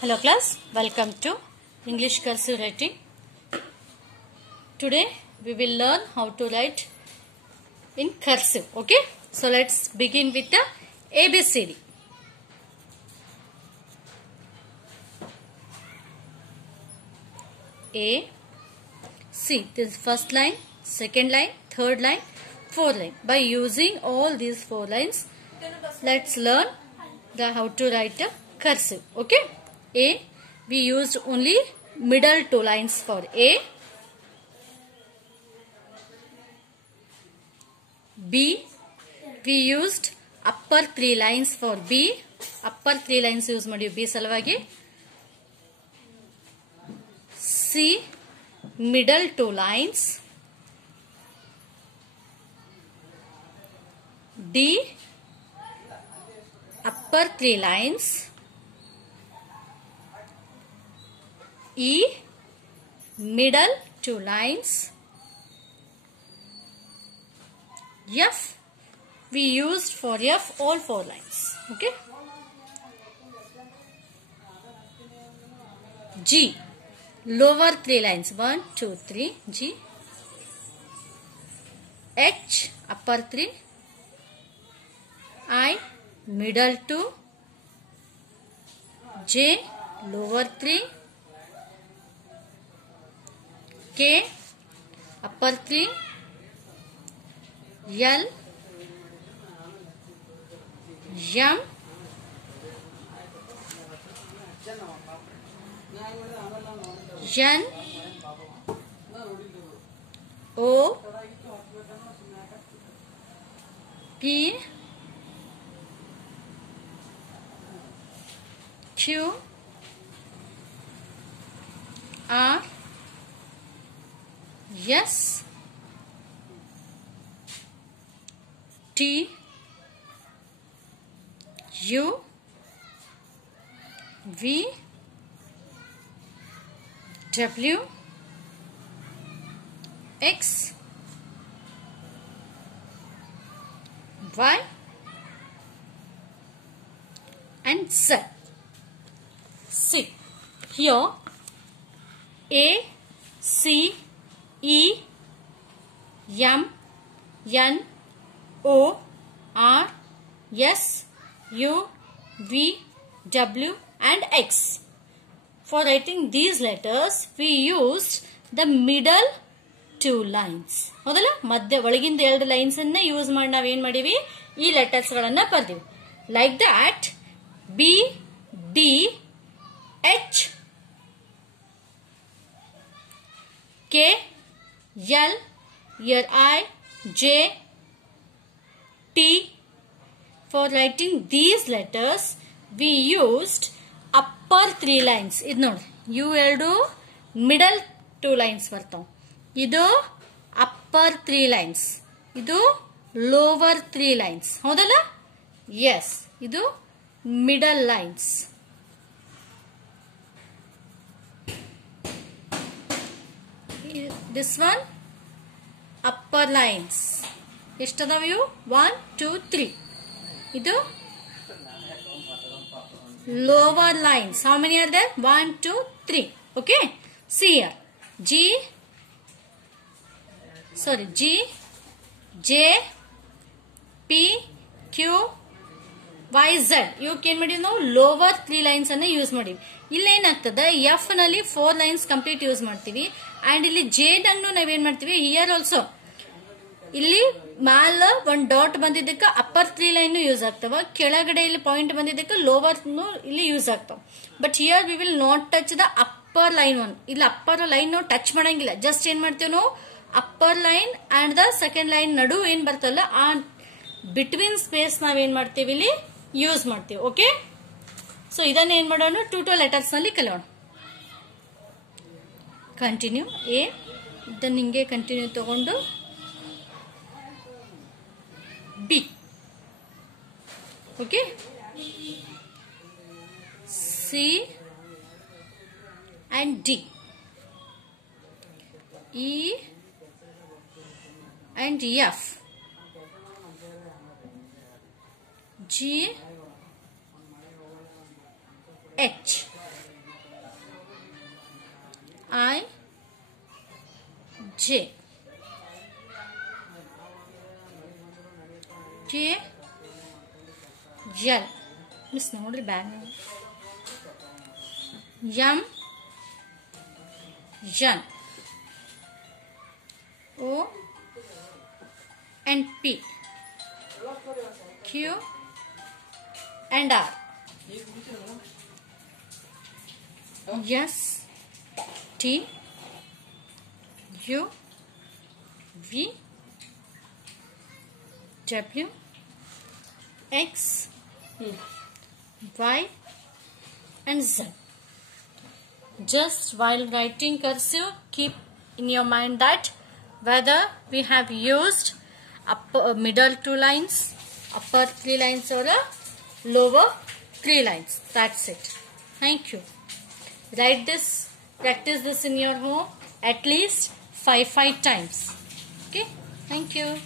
Hello class, welcome to English cursive writing. Today we will learn how to write in cursive. Okay, so let's begin with the ABCD. A, C, this is first line, second line, third line, fourth line. By using all these four lines, let's learn how to write a cursive. Okay. A, we used only middle two lines for A. B, we used upper three lines for B. Upper three lines use ಮಾಡಿ B ಸಲುವಾಗಿ. C, middle two lines. D, upper three lines. E, middle two lines. F, we used for F all four lines. Okay. G, lower three lines 1, 2, 3. G. H, upper 3. I, middle 2. J, lower 3. K, upper 3. L, M, N, O, P, Q, R, S, T, U, V, W, X, Y, and Z. See, here A, C, E, M, N, O, R, S, U, V, W and X. For writing these letters, we used the middle two lines. ಹೌದಲ್ಲ, ಮಧ್ಯ ಒಳಗಿಂದ ಎರಡು ಲೈನ್ಸ್ ಅನ್ನ ಯೂಸ್ ಮಾಡಿ ನಾವೇನ್ ಮಾಡಿವಿ, ಈ letters ಗಳನ್ನ ಬರ್ದಿವಿ. Like that B, D, H, K, L, here I, J, T. For writing these letters, we used upper three lines. ಇದು ನೋಡಿ, ಇವು ಎರಡು middle two lines ಬರ್ತಾವ. ಇದು upper three lines. ಇದು lower three lines. ಹೌದಲ್ಲ? Yes. ಇದು middle lines. This one upper lines. ಎಷ್ಟದಾವ ಇವು? 1, 2, 3. ಇದು lower lines. How many are there? 1, 2, 3. Okay. See here. G, J, P, Q, Y, Z. ಇವಕ್ಕೆ ಏನ್ ಮಾಡಿವಿ ನಾವು? ಲೋವರ್ 3 ಲೈನ್ಸ್ ಅನ್ನ ಯೂಸ್ ಮಾಡಿವಿ. ಇಲ್ಲಿ ಏನಾಗ್ತದೆ, F ನಲ್ಲಿ 4 ಲೈನ್ಸ್ ಕಂಪ್ಲೀಟ್ ಯೂಸ್ ಮಾಡ್ತೀವಿ. ಅಂಡ್ ಇಲ್ಲಿ J ನನ್ನು ನಾವೇನ್ ಮಾಡ್ತೀವಿ, ಹಿಯರ್ ಆಲ್ಸೋ ಇಲ್ಲಿ ಮ್ಯಾಲ ಒಂದ್ ಡಾಟ್ ಬಂದಿದ್ದಕ್ಕೆ ಅಪ್ಪರ್ 3 ಲೈನ್ ಯೂಸ್ ಆಗ್ತಾವ, ಕೆಳಗಡೆ ಇಲ್ಲಿ ಪಾಯಿಂಟ್ ಬಂದಿದ್ದಕ್ಕೆ ಲೋವರ್ ಇಲ್ಲಿ ಯೂಸ್ ಆಗ್ತಾವ. But here we will not touch the upper line one. ಇಲ್ಲಿ ಅಪ್ಪರ್ ಲೈನ್ ನಾವು ಟಚ್ ಮಾಡಂಗಿಲ್ಲ. ಜಸ್ಟ್ ಏನ್ ಮಾಡ್ತೀವಿ ನಾವು, upper line and the second line ನಡು ಏನ್ ಬರ್ತಲ್ಲ, ಆ ಬಿಟ್ವೀನ್ ಸ್ಪೇಸ್ ನಾವೇನ್ ಮಾಡ್ತೀವಿ ಇಲ್ಲಿ ಯೂಸ್ ಮಾಡ್ತೀವಿ. ಓಕೆ. ಸೊ ಇದನ್ನ ಏನ್ ಮಾಡೋಣ, 2 ಲೆಟರ್ಸ್ ನಲ್ಲಿ ಕಲಿಯೋಣ. ಕಂಟಿನ್ಯೂ. ಎ, ಇದನ್ನ ಹಿಂಗೆ ಕಂಟಿನ್ಯೂ ತಗೊಂಡು B. Okay. C and D. E and F. G, H. I, J, K, L. Miss nodri bag. M, N, O, and P, Q, and R. S, T, U, V, W, X, Y, and Z. Just while writing cursive, keep in your mind that whether we have used middle 2 lines, upper 3 lines, or lower 3 lines. That's it. Thank you. Write this, practice this in your home at least 5 times. Okay. Thank you.